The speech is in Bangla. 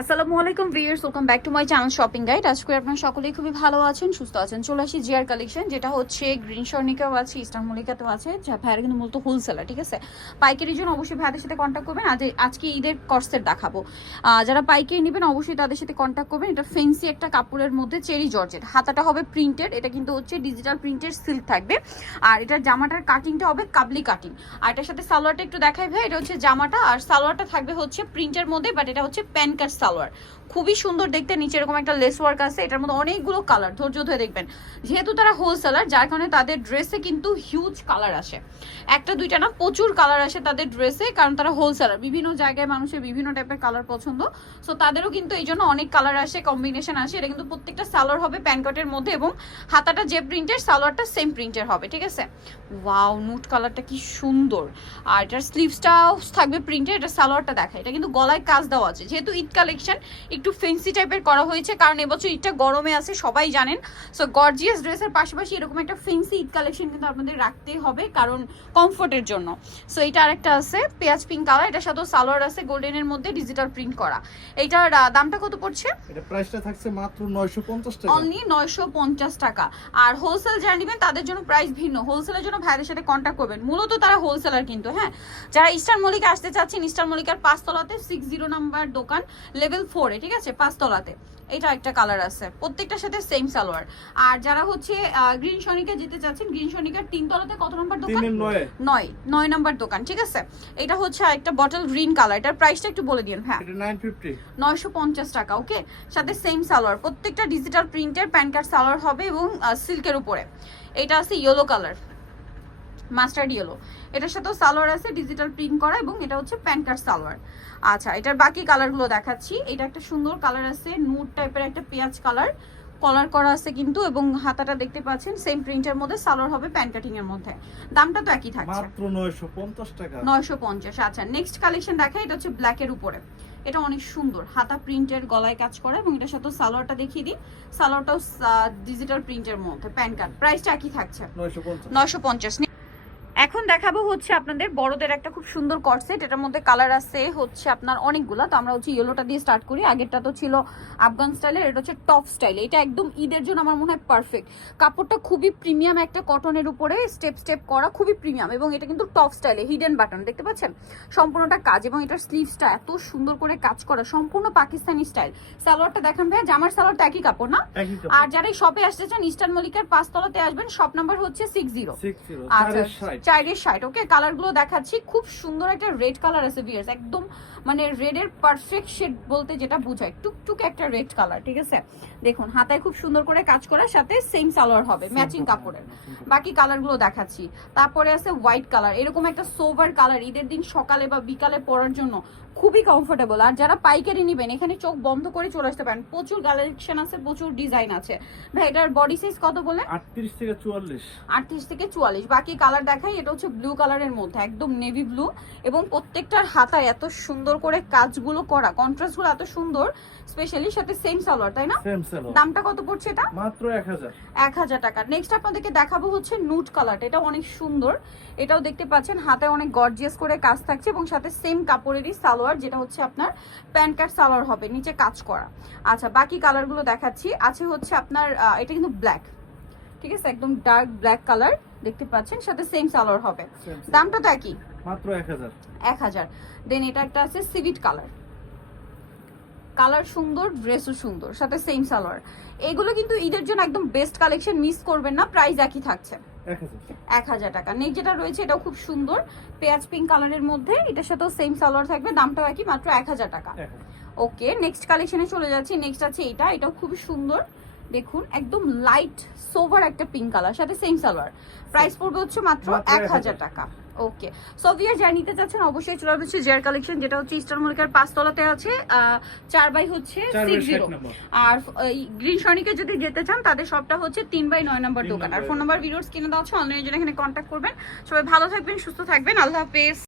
আসসালামু আলাইকুম viewers welcome back to my channel shopping guide আজকে আপনারা সকলেই খুবই ভালো আছেন, সুস্থ আছেন। চলে আসি জিয়ার কালেকশন যেটা হচ্ছে গ্রিন স্বর্ণিকাও আছে ইস্টার মল্লিকাতেও আছে, যা ভাইয়ের কিন্তু মূলত হোলসেলার ঠিক আছে? পাইকারির জন্য অবশ্যই ভাইদের সাথে কন্ট্যাক্ট করবেন। আজ, আজকে ঈদের কর্সেট দেখাবো। যারা পাইকারি নেবেন, অবশ্যই তাদের সাথে কন্ট্যাক্ট করবেন। এটা ফেন্সি একটা কাপড়ের মধ্যে চেরি জর্জেট হাতাটা হবে প্রিন্টেড এটা কিন্তু হচ্ছে ডিজিটাল প্রিন্টেড সিল্ক থাকবে। আর এটার জামাটার কাটিংটা হবে কাবলি কাটিং আর এটার সাথে সালোয়ারটা একটু দেখাই ভাই, এটা হচ্ছে জামাটা। আর সালোয়ারটা থাকবে হচ্ছে প্রিন্টের মধ্যে বাট এটা হচ্ছে প্যান কাট সালোয়ার খুবই সুন্দর দেখতে, নিচে এরকম একটা লেস ওয়ার্ক আছে, এটার মধ্যে অনেকগুলো কালার ধৈর্য ধরে দেখবেন। যেহেতু তারা হোলসেলার যার কারণে তাদের ড্রেসে কিন্তু হিউজ কালার আসে। একটা, দুইটা না, প্রচুর কালার আসে তাদের ড্রেসে কারণ তারা হোলসেলার বিভিন্ন জায়গায় মানুষের বিভিন্ন টাইপের কালার পছন্দ। সো তাদেরও কিন্তু এই জন্য অনেক কালার আসে কম্বিনেশন আসে। এটা কিন্তু প্রত্যেকটা সালোয়ার হবে প্যানকটের মধ্যে এবং হাতাটা যে প্রিন্টের সালোয়ারটা সেম প্রিন্টের হবে, ঠিক আছে? ওয়াও নুট কালারটা কি সুন্দর। আর এটার স্লিভসটাও থাকবে প্রিন্টের এটা সালোয়ারটা দেখা এটা কিন্তু গলায় কাজ দেওয়া আছে। যেহেতু ঈদ কালেকশন একটু ফেন্সি টাইপের করা হয়েছে কারণ এবছর ঈদটা গরমে আছে সবাই জানেন। সো গর্জিয়াস ড্রেসের পাশাপাশি এরকম একটা ফেন্সি ঈদ কালেকশন কিন্তু আপনাদের রাখতেই হবে কারণ কমফোর্টের জন্য। সো এটা আরেকটা আছে পেঁয়াজ পিঙ্ক কালার এটার সাথেও সালোয়ার আছে গোল্ডেনের মধ্যে ডিজিটাল প্রিন্ট করা। এইটার দামটা কত পড়ছে? এটা প্রাইসটা থাকছে মাত্র 950 টাকা। অনলি নয়শো পঞ্চাশ টাকা। আর হোলসেল যারা নেবেন তাদের জন্য প্রাইস ভিন্ন। হোলসেলের জন্য ভাইয়ের সাথে কন্ট্যাক্ট করবেন। মূলত তারা হোলসেলার কিন্তু হ্যাঁ? যারা ইস্টার মল্লিকা আসতে চাচ্ছেন ইস্টার মল্লিকার পাঁচতলাতে সিক্স জিরো নাম্বার দোকান লেভেল ফোরে ঠিক আছে? পাঁচতলাতে। এটা একটা কালার আছে। প্রত্যেকটার সাথে সেম সালোয়ার। আর যারা হচ্ছে গ্রিন সনিকা যেতে চাচ্ছেন গ্রিন সনিকার তিনতলাতে কত নম্বর দোকান? নয়। নয়। নম্বর দোকান ঠিক আছে? এটা হচ্ছে একটা বটল গ্রিন কালার এটার প্রাইসটা একটু বলে দিন হ্যাঁ। এটা 950 নয়শো পঞ্চাশ টাকা ওকে সাথে সেম সালোয়ার। প্রত্যেকটা ডিজিটাল প্রিন্টের প্যান কার্ড সালোয়ার হবে এবং সিল্কের উপরে। এটা আছে ইয়েলো কালার মাস্টার্ড ইয়েলো এটার সাথেও সালোয়ার আছে ডিজিটাল প্রিন্ট করা এবং এটা হচ্ছে প্যান কার্ড সালোয়ার। আচ্ছা এটার বাকি কালারগুলো দেখাচ্ছি। এটা একটা সুন্দর কালার আছে নুট টাইপের একটা পেঁয়াজ কালার কলার করা আছে কিন্তু এবং হাতাটা দেখতে পাচ্ছেন সেম প্রিন্টের মধ্যে সালোয়ার হবে প্যান কাটিং এর মধ্যে। দামটা তো একই থাকছে। মাত্র 950 টাকা। নয়শো পঞ্চাশ আচ্ছা। নেক্সট কালেকশন দেখা এটা হচ্ছে ব্ল্যাক এর উপরে। এটা অনেক সুন্দর হাতা প্রিন্টের গলায় কাজ করা এবং এটার সাথে সালোয়ারটা দেখিয়ে দিই। সালোয়ারটাও ডিজিটাল প্রিন্টের মধ্যে প্যান কার্ড প্রাইসটা একই থাকছে। 950 নয়শো পঞ্চাশ। এখন দেখাবো হচ্ছে আপনাদের বড়দের একটা খুব সুন্দর কটসেট এটার মধ্যে কালার আছে হচ্ছে আপনার অনেকগুলা। তো আমরা হচ্ছে ইয়েলোটা দিয়ে স্টার্ট করি। আগেরটা তো ছিল আফগান স্টাইলের এটা হচ্ছে টপ স্টাইল এটা একদম ঈদের জন্য আমার মনে হয় পারফেক্ট কাপড়টা খুবই প্রিমিয়াম একটা কটনের উপরে স্টেপ স্টেপ করা খুবই প্রিমিয়াম এবং এটা কিন্তু টপ স্টাইলে হিডেন বাটন দেখতে পাচ্ছেন? সম্পূর্ণটা কাজ এবং এটার স্লিভসটা এত সুন্দর করে কাজ করা সম্পূর্ণ পাকিস্তানি স্টাইল সালোয়ারটা দেখান ভাই জামার সালোয়ারটা একই কাপড় না? আর যারা এই শপে আসতে চান ইস্টার্ন মল্লিকার পাঁচতলাতে আসবেন শপ নাম্বার হচ্ছে সিক্স জিরো আচ্ছা 460 চাইরের শার্ট ওকে কালারগুলো দেখাচ্ছি। খুব সুন্দর একটা রেড কালার আছে ভিয়ার্স একদম মানে রেডের পারফেক্ট শেড বলতে যেটা বোঝায়। টুকটুক একটা রেড কালার ঠিক আছে? দেখুন হাতায় খুব সুন্দর করে কাজ করার সাথে সেম সালোয়ার হবে ম্যাচিং কাপড়ের। বাকি কালারগুলো দেখাচ্ছি। তারপরে আছে হোয়াইট কালার এরকম একটা সোভার কালার ঈদের দিন সকালে বা বিকালে পরার জন্য খুবই কমফোর্টেবল আর যারা পাইকারি নেবেন এখানে চোখ বন্ধ করে চলে আসতে পারেন। প্রচুর কালেকশন আছে প্রচুর ডিজাইন আছে। ভাই এটার বডি সাইজ কত বলে 38 থেকে 44 আটত্রিশ থেকে চুয়াল্লিশ। বাকি কালার দেখাই এটা হচ্ছে ব্লু কালারের মধ্যে একদম নেভি ব্লু এবং প্রত্যেকটার হাতায় এত সুন্দর করে কাজগুলো করা কন্ট্রাস্টগুলো এত সুন্দর স্পেশালি সাথে সেম সালোয়ার তাই না? সেম দামটা কত পড়ছে এটা? মাত্র 1000 এক হাজার টাকা। নেক্সট আপনাদেরকে দেখাবো হচ্ছে নুট কালারটা এটা অনেক সুন্দর। এটাও দেখতে পাচ্ছেন হাতে অনেক গর্জিয়াস করে কাজ থাকছে এবং সাথে সেম কাপড়েরই সালোয়ার যেটা হচ্ছে আপনার প্যান্ট কাট সালোয়ার হবে নিচে কাজ করা। আচ্ছা বাকি কালারগুলো দেখাচ্ছি। আছে হচ্ছে আপনার এটা কিন্তু ব্ল্যাক। ঠিক আছে? একদম ডার্ক ব্ল্যাক কালার দেখতে পাচ্ছেন? সাথে সেম সালোয়ার হবে। দামটা তো একই। মাত্র 1000 এক হাজার। দেন এটা একটা আছে সিভিট কালার। কালার সুন্দর ড্রেসও সুন্দর সাথে সেম সালোয়ার। এগুলো কিন্তু ঈদের জন্য একদম বেস্ট কালেকশন মিস করবেন না প্রাইস একই থাকছে। 1000 এক হাজার। টাকা। নেক্সট যেটা রয়েছে এটাও খুব সুন্দর। পেঁয়াজ পিঙ্ক কালারের মধ্যে এটার সাথেও সেম সালোয়ার থাকবে দামটাও একই মাত্র এক হাজার টাকা। ওকে নেক্সট কালেকশনে চলে যাচ্ছি। নেক্সট আছে এটা এটাও খুব সুন্দর। দেখুন একদম লাইট সোভার একটা পিঙ্ক কালার সাথে সেম সালোয়ার প্রাইস পড়বে হচ্ছে মাত্র এক হাজার টাকা। ওকে সোভিয়ার যা নিতে চাচ্ছেন অবশ্যই চলে আসবে জেয়ার কালেকশন যেটা হচ্ছে ইস্টার মল্লিকার পাঁচতলাতে আছে। চার বাই হচ্ছে 4 বাই সিক্স জিরো আর গ্রিন সনিকে যদি যেতে চান তাদের সবটা হচ্ছে তিন বাই নয় নম্বর দোকান। আর ফোন নাম্বার ভিডিওস কিনে দেওয়া হচ্ছে অনলাইনের জন্য এখানে কন্ট্যাক্ট করবেন। সবাই ভালো থাকবেন সুস্থ থাকবেন। আল্লাহ হাফেজ।